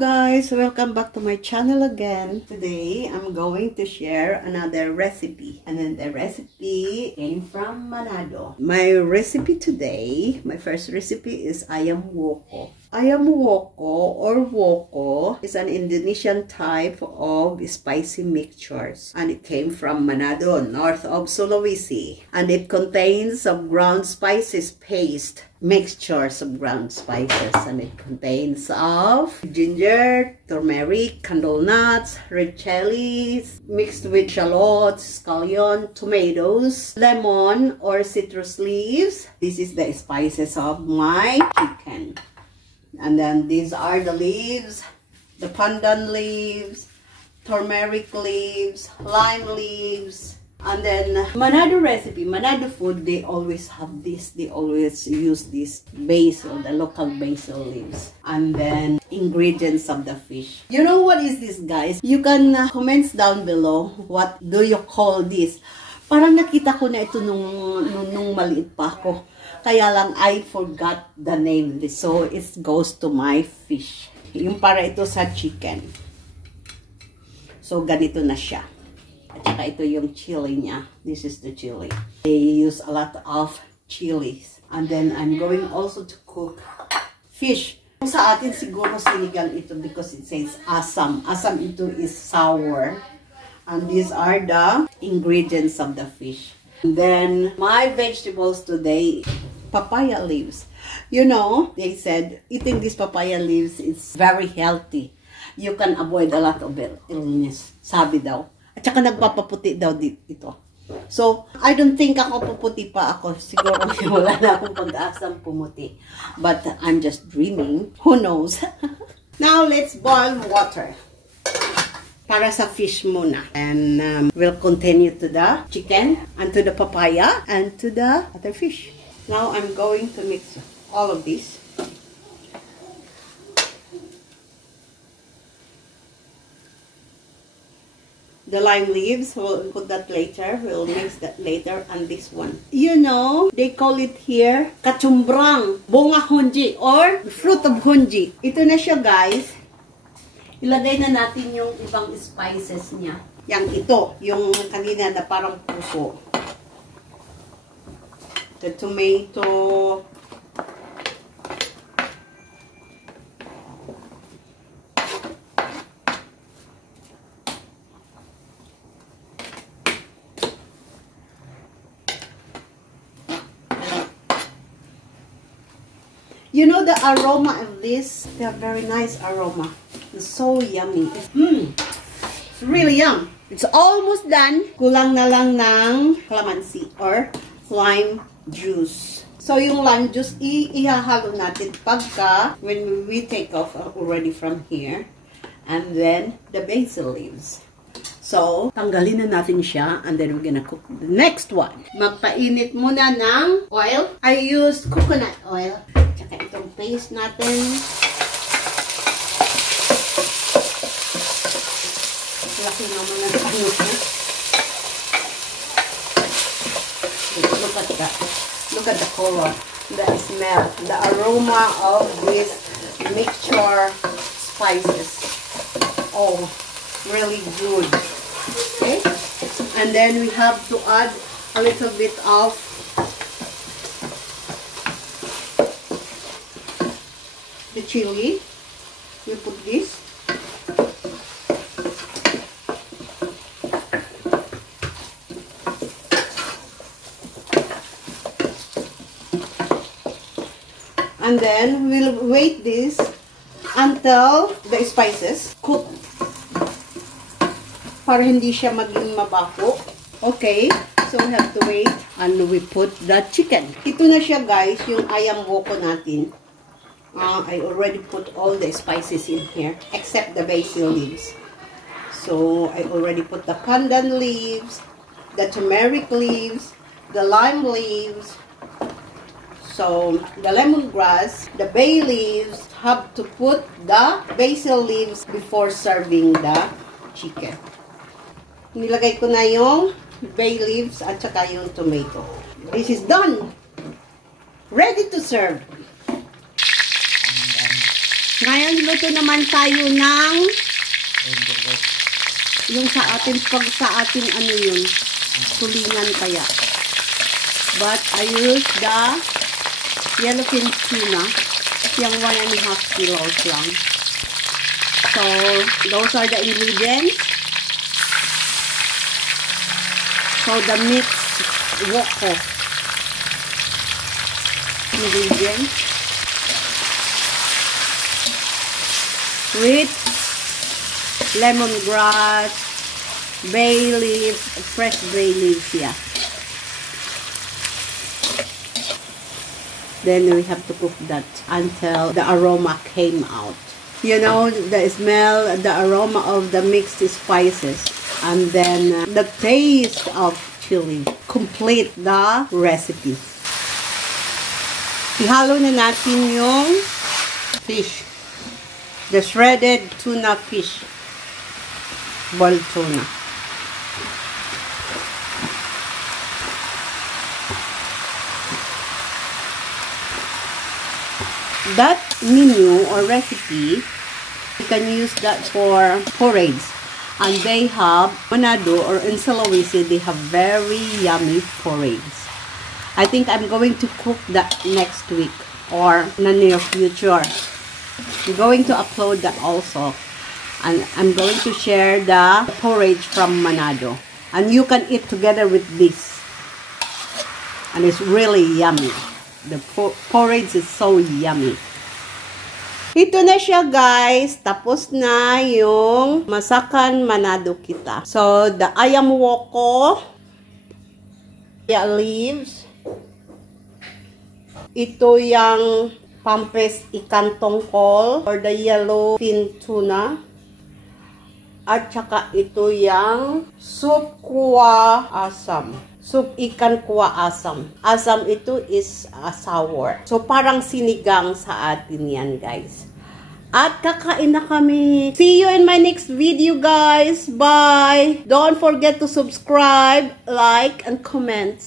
guys, welcome back to my channel again. Today I'm going to share another recipe, and then the recipe came from Manado. My recipe today, my first recipe is ayam woko. Ayam woko or woko is an Indonesian type of spicy mixtures, and it came from Manado, north of Sulawesi, and it contains some ground spices paste, mixtures of ground spices, and it contains of ginger, turmeric, candle nuts, red chilies mixed with shallots, scallion, tomatoes, lemon or citrus leaves. This is the spices of my chicken. And then these are the leaves, the pandan leaves, turmeric leaves, lime leaves. And then Manado recipe, Manado food, they always have this. They always use this basil, the local basil leaves. And then ingredients of the fish. You know what is this, guys? You can comments down below. What do you call this? Parang nakita ko na ito nung maliit pa ako. Kaya lang I forgot the name. So it goes to my fish. Yung para ito sa chicken. So ganito na siya. At saka ito yung chili niya. This is the chili. They use a lot of chilies. And then I'm going also to cook fish. Sa atin siguro sinigang ito because it says asam. Asam ito is sour. And these are the ingredients of the fish. And then my vegetables today, papaya leaves. You know, they said eating these papaya leaves is very healthy. You can avoid a lot of illness. Sabi daw. At saka nagpapaputi daw ito. So, I don't think ako puputi pa ako. Siguro wala na akong pag-asang pumuti. But I'm just dreaming. Who knows? Now, let's boil water. Para sa fish muna. And we'll continue to the chicken, and to the papaya, and to the other fish. Now, I'm going to mix all of this. The lime leaves, we'll put that later. We'll mix that later. And this one. You know, they call it here, kachumbrang, bunga honji, or fruit of honji. Ito na siya, guys. Ilagay na natin yung ibang spices niya. Yang ito, yung kanina na parang puso. The tomato. You know the aroma of this? They have very nice aroma. It's so yummy. It's really yum. It's almost done. Kulang na lang ng calamansi or lime juice. So yung lime juice, ihahalo natin pagka when we take off already from here. And then the basil leaves. So, tanggalin na natin siya, and then we're gonna cook the next one. Magpainit muna ng oil. I used coconut oil. Tsaka itong paste natin. Laki naman ang ano ko. Look at the color, the smell, the aroma of this mixture spices. Oh, really good. Okay, and then we have to add a little bit of the chili. We put this. And then we'll wait this until the spices cook. Para hindi siya maging mabaho. Okay, so we have to wait, and we put the chicken. Ito na siya, guys, yung ayam woko natin. I already put all the spices in here except the basil leaves. So I already put the pandan leaves, the turmeric leaves, the lime leaves. So the lemongrass, the bay leaves, have to put the basil leaves before serving the chicken. Nilagay ko na yung bay leaves at saka yung tomato. This is done. Ready to serve. Ngayon, luto naman tayo ng yung sa atin, pag sa atin, ano yun, tulingan kaya. But I use the yellowfin tuna, yung 1.5 kilos lang. So, those are the ingredients. So, the mixed woko ingredients with lemongrass, bay leaves, fresh bay leaves, yeah. Then we have to cook that until the aroma came out. You know, the smell, the aroma of the mixed spices, and then the taste of chili complete the recipe. Ihalo na natin yung fish. The shredded tuna fish. Boiled tuna. That menu or recipe, you can use that for porridge. And they have, Manado or in Sulawesi, they have very yummy porridge. I think I'm going to cook that next week or in the near future. I'm going to upload that also. And I'm going to share the porridge from Manado. And you can eat together with this. And it's really yummy. The porridge is so yummy. Ito na siya guys. Tapos na yung masakan Manado kita. So, the ayam woko, leaves. Ito yung pampres ikan tongkol or the yellowfin tuna. At saka ito yung soup kuah asam. Soup ikan kuah asam. Asam ito is sour. So parang sinigang sa atin yan guys. At kakain na kami. See you in my next video guys. Bye. Don't forget to subscribe, like, and comment.